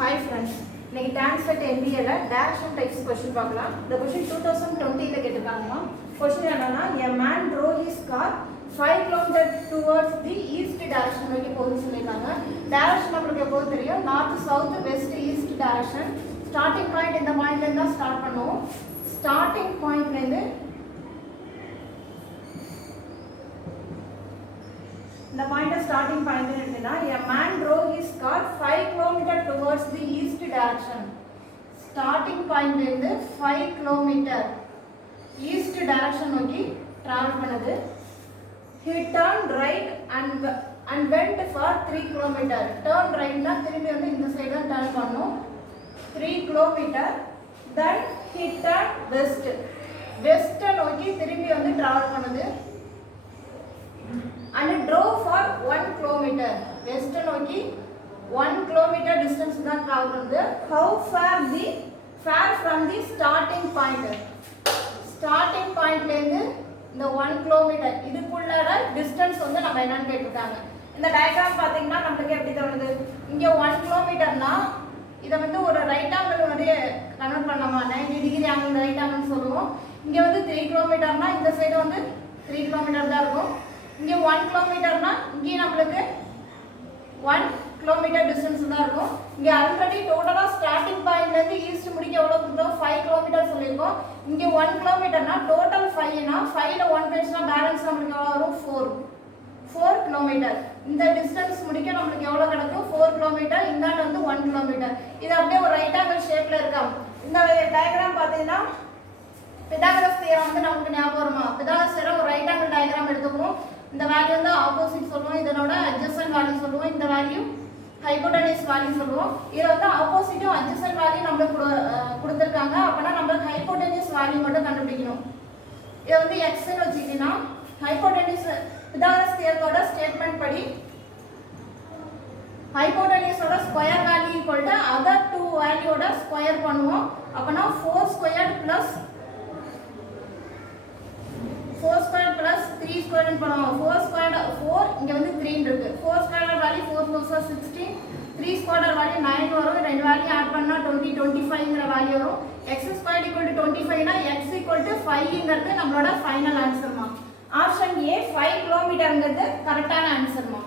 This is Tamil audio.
Hi friends, இன்னைக்கு dance at MBA direction types question பார்க்கலாம். இந்த क्वेश्चन 2020 ல கேட்டிருக்காங்கமா. क्वेश्चन என்னன்னா a man drove his car 5 km towards the east direction நோக்கி போகுதுன்னு சொல்லிருக்காங்க. டைரக்ஷன் நமக்கு எப்போ தெரியும்? North south west east direction. Starting point இந்த பாயிண்ட்ல இருந்து ஸ்டார்ட் பண்ணுவோம். ஸ்டார்டிங் பாயிண்ட்ல இருந்து the point of starting point is a man drove his car 5 km towards the east direction. Starting point is 5 km east direction nokki travel panadhu. He turned right and went for 3 km. Turn right na thirumbi vandu indha side la turn pannom 3 km. Then he turned west nokki thirumbi vandu travel panadhu and drove for 1 km. West nokki 1 km distance தான் travel பண்ணுது. How far from the starting point? Starting point ல இருந்து இந்த 1 km இதுக்குள்ளற distance வந்து நம்ம என்னன்னு கேட்டிருக்காங்க. இந்த டயகிராம் பாத்தீங்கன்னா நமக்கு எப்படி தோணுது? இங்க 1 km னா இத வந்து ஒரு ரைட் ஆங்கிள் வந்து கன்வர்ட் பண்ணலாமா? 90 டிகிரி ஆங்கிள் ரைட் ஆங்கிள் சொல்லுவோம். இங்க வந்து 3 km னா இந்த சைடு வந்து 3 km தான் இருக்கும். இங்க 1 km னா இங்க நமக்கு 1 km டிஸ்டன்ஸ் தான் இருக்கும். இங்க ஆல்ரெடி டோட்டலா ஸ்டார்டிங் பாயிண்ட்ல இருந்து ஈஸ்ட் முடிக்க எவ்வளவு தூரம் 5 km சொல்லிருக்கோம். இங்க 1 km னா டோட்டல் 5 னா 5 ல 1 பேசினா பேலன்ஸ் நமக்கு எவ்வளவு வரும்? 4 km. இந்த டிஸ்டன்ஸ் முடிக்க நமக்கு எவ்வளவு கிடைக்கும்? 4 km. இந்தாண்ட வந்து 1 km. இது அப்படியே ஒரு ரைட் ஆங்கிள் ஷேப்ல இருக்காம். இந்த டயகிராம் பாத்தீங்கன்னா பிதாகரஸ் தியரம் வந்து நமக்கு ஞாபகம் வருமா? பிதாகரஸ் தியரம் ஒரு ரைட் ஆங்கிள் டயகிராம் எடுத்துப்போம். இந்த வேல்யூ வந்து ஆப்போசிட் சொல்லுவோம், இதனோட அட்ஜசன்ட் வேல்யூ சொல்லுவோம், இந்த வேல்யூ ஹைபோடெனியூஸ் வேல்யூ சொல்லுவோம். இதுல வந்து ஆப்போசிட்டும் அட்ஜசன்ட் வேல்யூ நமக்கு கொடுத்திருக்காங்க. அப்பனா நம்ம ஹைபோடெனியூஸ் வேல்யூ மட்டும் கண்டுபிடிக்கணும். இது வந்து x ன்னு வச்சிட்டீனா ஹைபோடெனியூஸ் பிதாகரஸ் தியரத்தோட ஸ்டேட்மென்ட் படி ஹைபோடெனியூஸோட square value equal to other two வேல்யூவோட ஸ்கொயர் பண்ணுவோம். அப்பனா 4 squared plus 4 squared plus 3 squared ன்னு பண்ணுவோம். 4 squared 4 இங்க வந்து 3 இருக்கு. 4 squared வேல்யூ 4 4 16. 3 squared வேல்யூ 9 வரும். ரெண்டு வேல்யூ ஆட் பண்ணா 20 25 ங்கற வேல்யூ வரும். x squared equal to 25 னா x equal to 5 ங்கிறது நம்மளோட ஃபைனல் ஆன்சர்மா. ஆப்ஷன் A 5 km ங்கிறது கரெக்ட்டான ஆன்சர்மா.